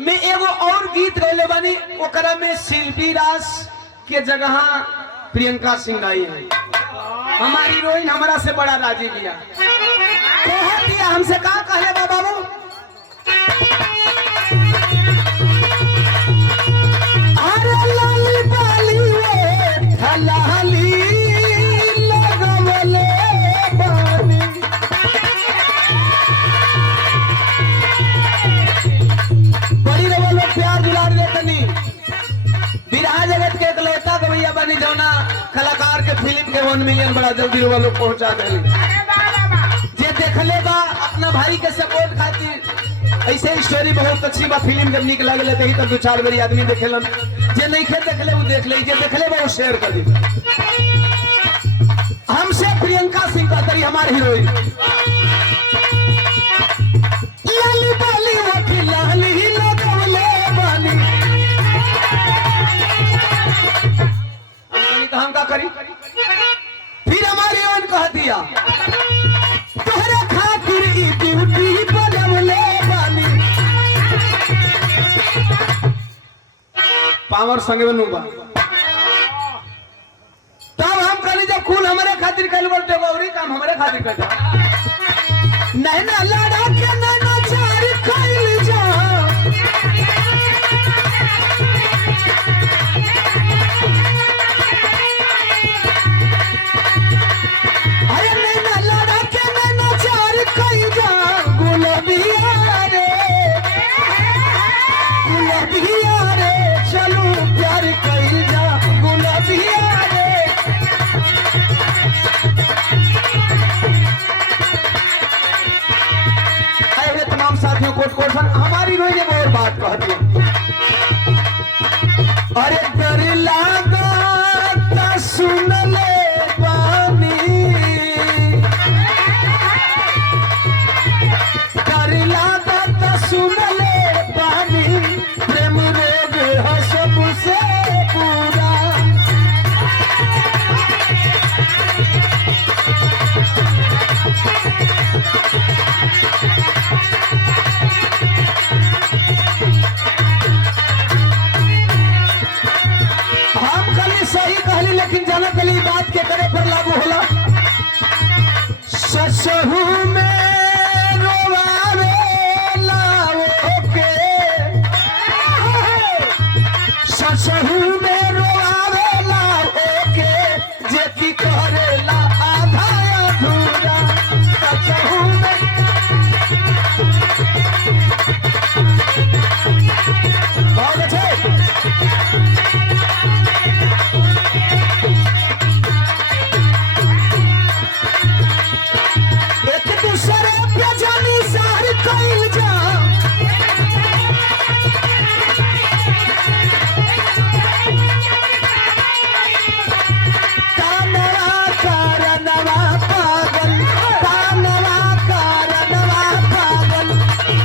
में एगो और गीत गौले बानी, ओकरा में शिल्पी राज के जगह प्रियंका सिंह आई है। हमारी हीरोइन हमारा से बड़ा राजी बिया। कह दिया हमसे का कहे बा बाबू, अरे लाली बाली वे थलाली लगवले बानी, बड़ी रवा लोग प्यार दुलार देतनी। बिरहा जगत के इकलौता गवैया बनी जौना कलाकार के फिल्म के 1 मिलियन बड़ा जल्दी रवा लोग पहुंचा देली। जे देखले बा अपना भाई के सपोर्ट खातिर, ऐसे स्टोरी बहुत अच्छी बा। फिल्म जब निक लगे तही तो 2-4 बारी आदमी देखेलन, जे नहीं खे देखले वो देख ले, जे देखले बा वो शेयर कर दी। हमसे प्रियंका सिंह का तरी हमारी हीरोइन, लाली बाली वकी लाली लगवले बानी, हम का करी। फिर हमारी हीरोइन कह दिया तोहरे खातिर ई ब्यूटी बनवले बानी, पावर संगे में नुबा। तब हम कहली जब खून हमारे खातिर कल बोलते गौरी काम हमारे खातिर करता नहीं ना, लड़ा के ना चार कइल जा, अरे नहीं ना लड़ा के ना चार कइल जा, गुलाबिया रे गुलाबिया रे, चलो प्यार कइल जा गुलाबिया रे। अरे तमाम साथियों कोट कोट हमारी रोज एक और बात कहती है, अरे डर लागा सुन ले बानी, डर लागा सुन ले बानी, प्रेम रोग है सबसे पूरा, हम कली सही कहली लेकिन जाना कली बात के करे पर लागू होला। ससहू में रोवावे लाओ के, ससहू में रोवावे लाओ के, जे की करेला आधा अधूरा, ससहू में बहुत अच्छे। एक दूसरे पे जानी सार कइल जा, तानवा कारणवा पागल, तानवा कारणवा पागल,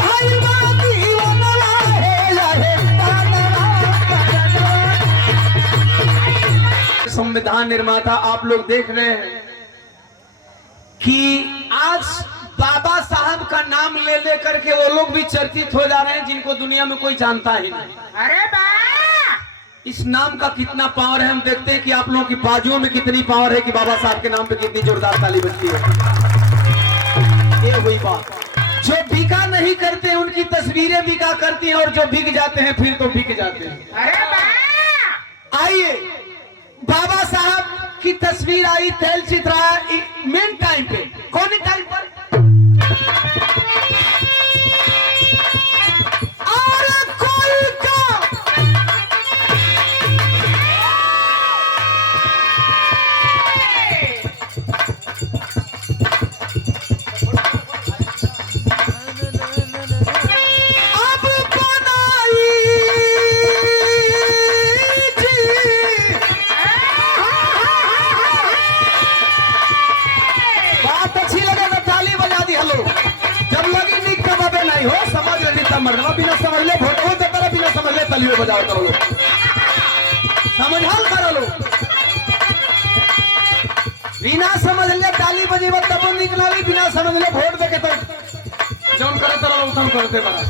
भाईवा दीवानवा हे रहे, तानवा कारणवा। संविधान निर्माता आप लोग देख रहे हैं कि आज बाबा साहब का नाम ले ले करके वो लोग भी चर्चित हो जा रहे हैं जिनको दुनिया में कोई जानता ही नहीं। अरे बा इस नाम का कितना पावर है, हम देखते हैं कि आप लोगों की बाजुओं में कितनी पावर है कि बाबा साहब के नाम पे कितनी जोरदार ताली बजती है। ये हुई बात, जो बिका नहीं करते उनकी तस्वीरें बिका करती हैं, और जो बिक जाते हैं फिर तो बिक जाते हैं। अरे बा आइए, बाबा साहब की तस्वीर आई तेल चित्रा मेन टाइम पे, कौन टाइम पर, और कोई का अब बनाई बात अच्छी लगे तो ताली बजा दी। हेलो जब लगी निक तब अबे नहीं हो, समझ ले नहीं तब मरना, बिना समझ ले फोटो दे तरह, बिना समझ ले ताली बजाओ करो लो, समझाल करो लो, बिना समझ ले ताली बजेब तब निकला, बिना समझ ले वोट दे के तो जौन करे तरह उत्तम करते बना।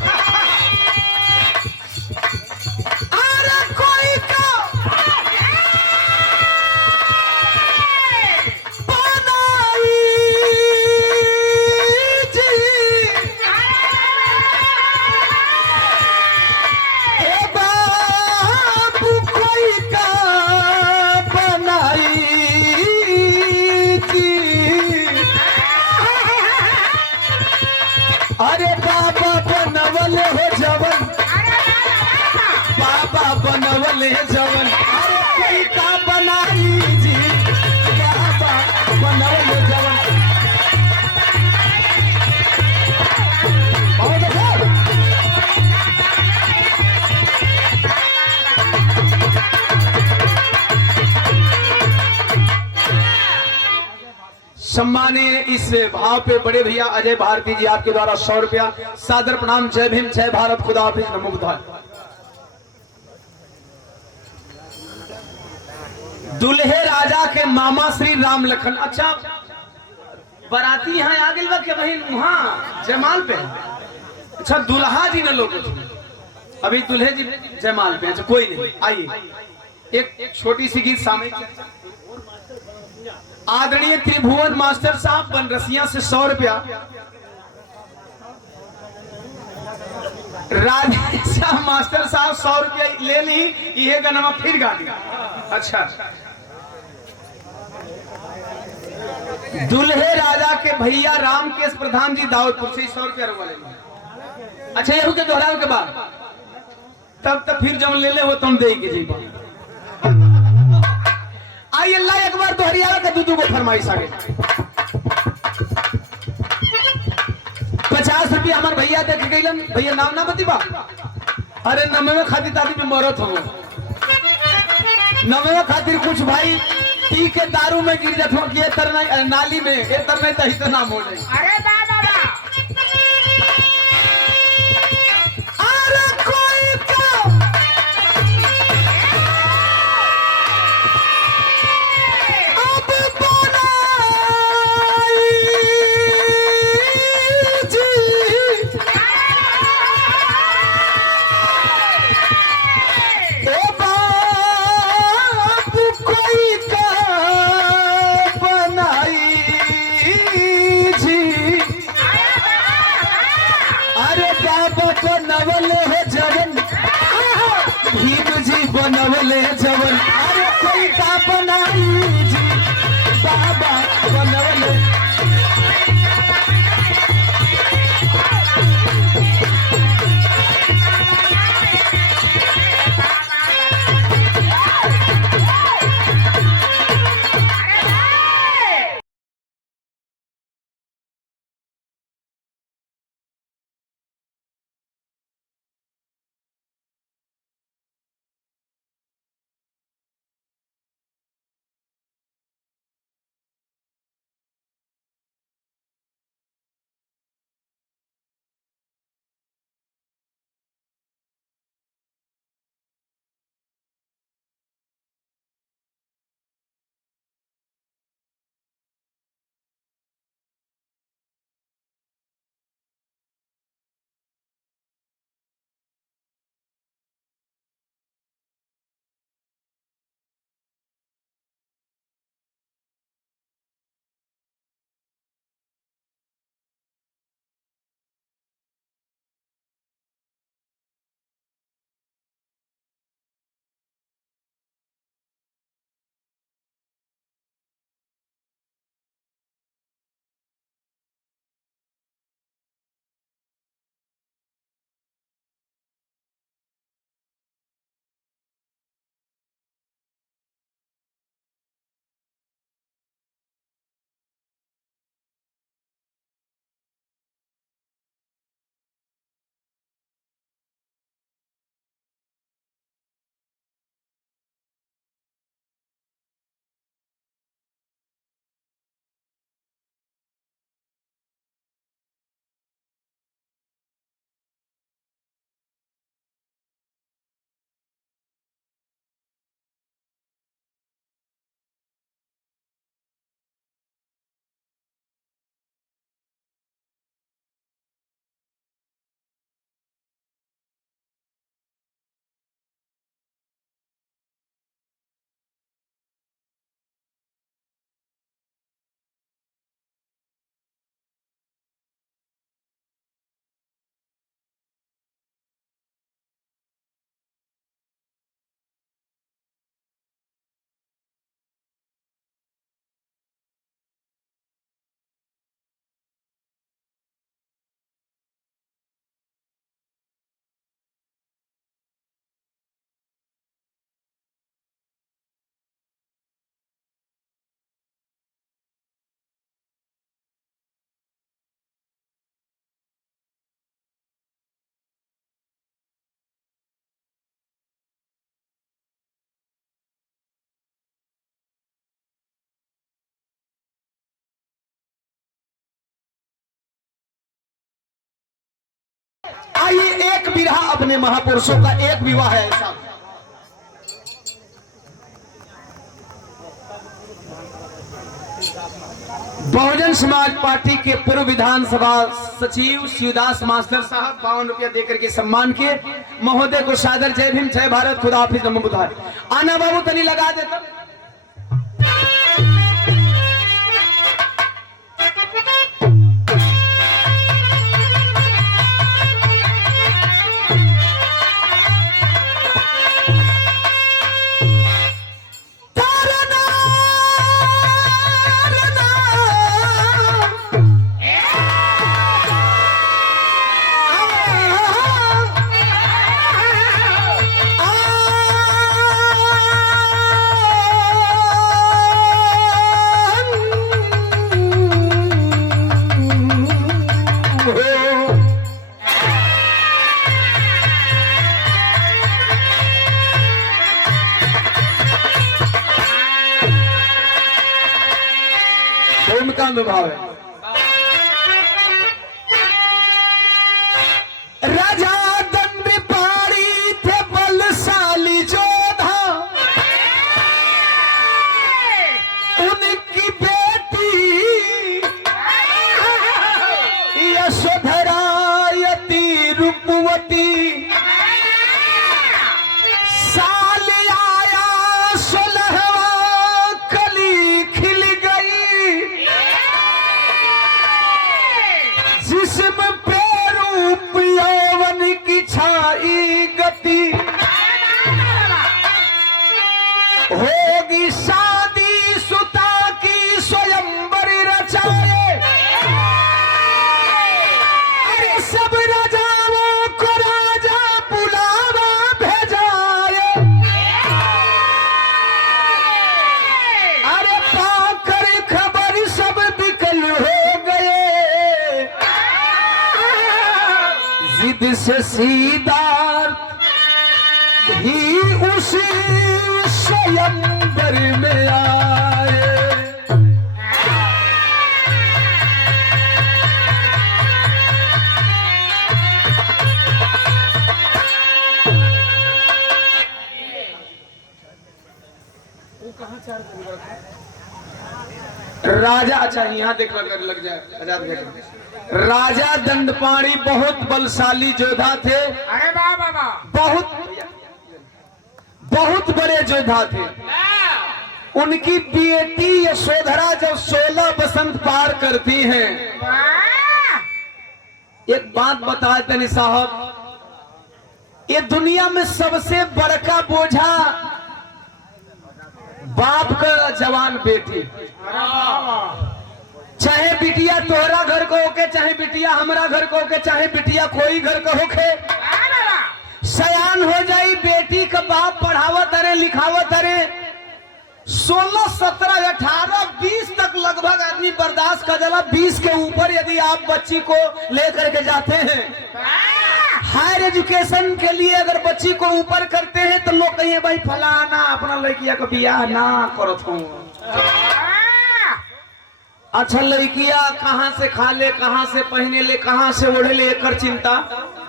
बनवले जवन अरे कोई का बनाई जी बाबा बनवले जवन बहुत अच्छा। सम्मानीय इस भाव पे बड़े भैया अजय भारती जी आपके द्वारा 100 रुपया सादर प्रणाम। जय भीम, जय भारत, खुदा हाफिज, नमो बुद्धाय। दुल्हे राजा के मामा श्री राम लखन। अच्छा बाराती यहाँ आ गई के बहन वहां जयमाल पे। अच्छा दुल्हा जी ने लोग अभी दूल्हे जी जयमाल पे। अच्छा कोई नहीं, आइए एक छोटी सी गीत सामने। आदरणीय त्रिभुवन मास्टर साहब बनरसिया से 100 रुपया, राधेश्याम मास्टर साहब 100 रुपया ले ली। ये गाना फिर गा दिया। अच्छा दुल्हे राजा के भैया रामकेश प्रधान जी दाऊदपुर से 100 रुपया ले ली। अच्छा यहू के दोहराव के बाद तब फिर जब ले ले हो तुम देगी जी। आई अल्लाह एक बार दोहरिया का दूधू को फरमाइश आगे 50 रुपया हमारे भैया देख गई। भैया नाम ना बती बा। अरे नमे में खातिर ताकि में मरत हो नमे में खातिर कुछ भाई पी के दारू में गिर जाते हो ये तरना नाली में ये तरना तही तो नाम हो जाए। अरे दादा अरे कोई तो बनवले है जवन भीम जी बनवले जवन अरे कोई का बनाई जी बाबा बनवले। बिरहा अपने महापुरुषों का एक विवाह है ऐसा। बहुजन समाज पार्टी के पूर्व विधानसभा सचिव शिवदास मास्टर साहब 52 रुपया देकर के सम्मान किए। महोदय को सादर जय भीम, जय भारत, खुदा हाफिज, नमो बुद्धाय। आना बाबू तनी लगा देता। भूमिका निभावे। राजा दंड पाड़ी थे बलशाली जोधा, उनकी बेटी यशोधरा यति रूपवती। साल आया 16वां, कली खिल गई, जिस्म पे रूप यौवन की छाई गति। होगी शादी सुता की स्वयंवर रचाए, अरे सब राजाओं को राजा बुलावा भेजाए। अरे पाकर खबर सब विकल हो गए, जिद से सीधा ही उसी स्वयंवर में आए। राजा, अच्छा यहाँ देख लग जाए आजाद भाई। राजा दंडपाणी बहुत बलशाली योद्धा थे। अरे वाह वाह वाह, बहुत बड़े योद्धा थे। उनकी बेटी यशोधरा जब 16 बसंत पार करती हैं, एक बात बताए तनी साहब, ये दुनिया में सबसे बड़का बोझा बाप का जवान बेटी। चाहे बिटिया तोहरा घर को होके, चाहे बिटिया हमरा घर को होके, चाहे बिटिया कोई घर को होके, सयान हो जाई, बेटी का बाप पढ़ावत अरे लिखावत अरे 16, 17, 18, 20 तक लगभग आदमी बर्दाश्त कर जाला। 20 के ऊपर यदि आप बच्ची को लेकर के जाते हैं हायर एजुकेशन के लिए, अगर बच्ची को ऊपर करते हैं तो लोग कहिए भाई फलाना अपना लड़किया का बियाह ना करत हूँ। अच्छा लड़किया कहाँ से खा ले, कहाँ से पहने ले, कहाँ से ओढ़े ले, एकर चिंता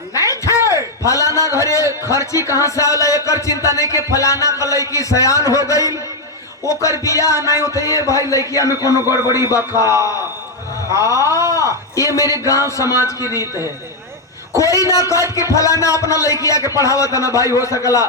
नहीं थे। फलाना घरे खर्ची कहाँ से आला, एकर चिंता नहीं के फलाना का लड़की सयान हो गई, ओकर बियाह नहीं होते भाई लड़किया में कोनो गड़बड़ी बका। ये मेरे गांव समाज की रीत है। कोई ना कह कि फलाना अपना लड़किया के पढ़ावत ना भाई, हो सकला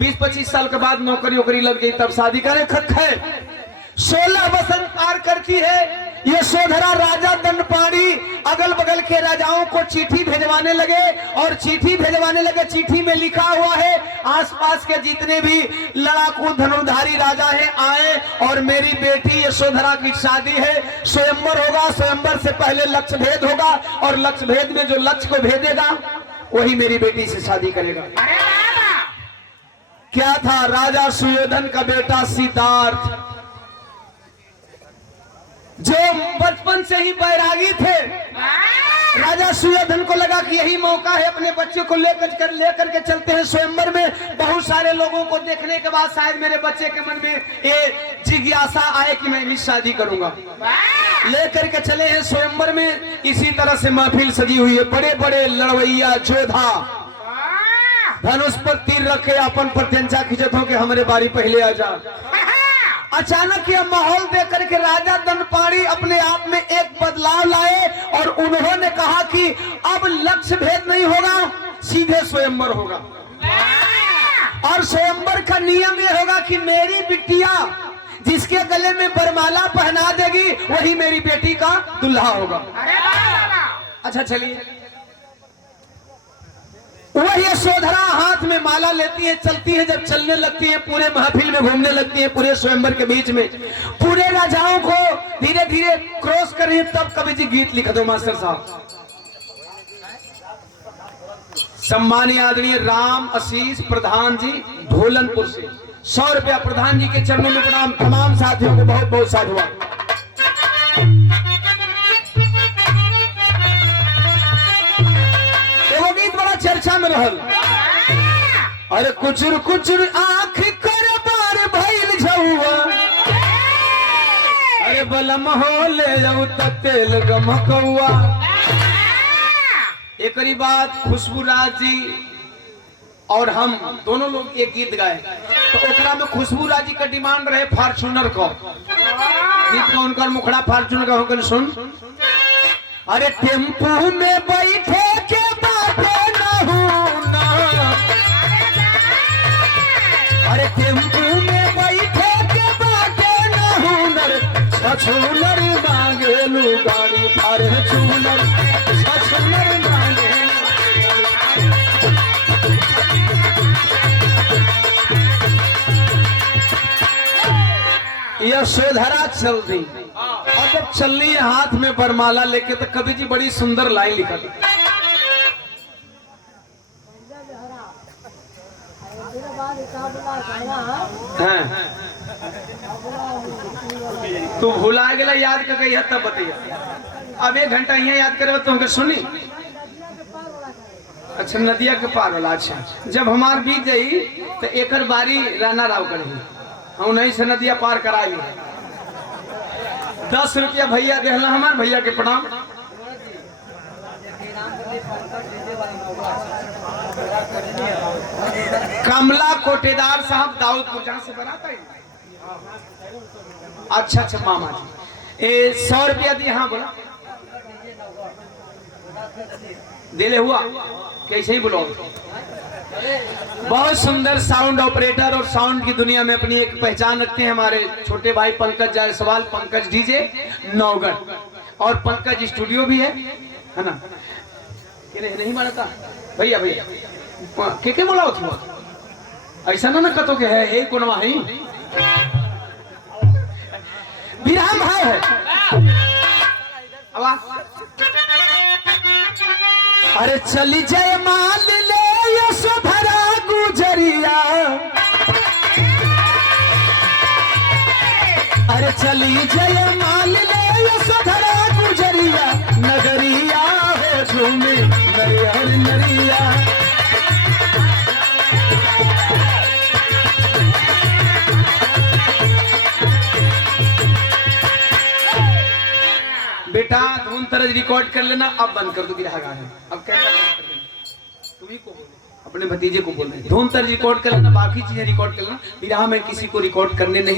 20-25 साल के बाद नौकरी वोकरी लग गई तब शादी करे। खत है 16 बसंत पार करती है यशोधरा। राजा दंडपाणी अगल बगल के राजाओं को चिट्ठी भेजवाने लगे और चिट्ठी भेजवाने लगे। चिट्ठी में लिखा हुआ है आसपास के जितने भी लड़ाकू धनुर्धारी राजा हैं आए और मेरी बेटी यशोधरा की शादी है। स्वयंवर होगा, स्वयंवर से पहले लक्ष्य भेद होगा और लक्ष्य भेद में जो लक्ष्य को भेदेगा वही मेरी बेटी से शादी करेगा। क्या था, राजा सुयोधन का बेटा सिद्धार्थ जो बचपन से ही बैरागी थे। राजा सुयोधन को लगा कि यही मौका है, अपने बच्चे को लेकर के चलते हैं स्वयंवर में। बहुत सारे लोगों को देखने के बाद शायद मेरे बच्चे के मन में ये जिज्ञासा आए कि मैं भी शादी करूंगा। लेकर के चले हैं स्वयंवर में। इसी तरह से महफिल सजी हुई है, बड़े बड़े लड़वैया योद्धा धनुष पर तीर रखे अपन प्रत्यंचा खिंचत हो कि हमारे बारी पहले आ जा। अचानक यह माहौल देख करके राजा दंडपाणी अपने आप में एक बदलाव लाए और उन्होंने कहा कि अब लक्ष्य भेद नहीं होगा, सीधे स्वयंवर होगा। और स्वयंवर का नियम यह होगा कि मेरी बिटिया जिसके गले में बरमाला पहना देगी वही मेरी बेटी का दुल्हा होगा। अच्छा चलिए, वही यशोधरा हाथ में माला लेती है, चलती है, जब चलने लगती है पूरे महफिल में घूमने लगती है, पूरे स्वयंवर के बीच में पूरे राजाओं को धीरे धीरे क्रॉस कर रही है। तब कवि जी गीत लिख दो मास्टर साहब। सम्मानीय आदरणीय राम आशीष प्रधान जी ढोलनपुर से 100 रुपया प्रधान जी के चरणों में प्रणाम। तमाम साथियों को बहुत बहुत साधुवाद। वो गीत बड़ा चर्चा में रहल। अरे कुचुर कुचुर आँख कर बार भइल झौआ, अरे बलम हो ले जाऊ त तेल गमकौआ। एक बात खुशबू राज जी और हम दोनों लोग एक गीत गाए, तो ओकरा में खुशबू राज जी का डिमांड रहे फॉर्चूनर को। गीत का उनका मुखड़ा फॉर्चूनर का होकर सुन। अरे टेम्पू में बैठे के बाटे नहूना, अरे टेम्पू में बैठे के बाटे नहूनर, छछूनर मांगेलू गाड़ी फॉर्चूनर, छछूनर मांगेलू। यशोधरा चल रही और जब चल रही है हाथ में बरमाला लेके, तो कवि जी बड़ी सुंदर लाइन लिखा दी। हाँ। तू भुला गया याद कर गई तब बतिया। अब 1 घंटा यहाँ याद करे तो हमको सुनी। अच्छा नदिया के पार वाला। अच्छा जब हमार बीत गई तो एक बारी राणा राव करी, हम नहीं से नदिया पार कराई। 10 रुपया भैया देहला, हमार भैया के प्रणाम। कमला कोटेदार साहब दाऊदपुर, जहाँ से बनाता है। अच्छा अच्छा मामा जी 100 रुपया दिए। हाँ बोला दिले हुआ कैसे ही बोलो। बहुत सुंदर साउंड ऑपरेटर और साउंड की दुनिया में अपनी एक पहचान रखते हैं हमारे छोटे भाई पंकज जायसवाल, पंकज डीजे नौगढ़, और पंकज स्टूडियो भी है ना। नहीं मानता भैया भैया के बोला हो ऐसा ना कतो के है कोनवा है विराम भाव है। अरे चली जाए माल ले यशोधरा गुजरिया, अरे चली जाए माल ले यशोधरा गुजरिया, नगरिया हो झूमे नरियर नरिया। बेटा धुन तरज रिकॉर्ड कर लेना, अब बंद कर दो गिरा गाने। अब कैमरा बंद कर देना, तुम्ही को अपने भतीजे को बोल रहे धुन तरज रिकॉर्ड कर लेना, बाकी चीजें रिकॉर्ड कर लेना। विराह में किसी को रिकॉर्ड करने नहीं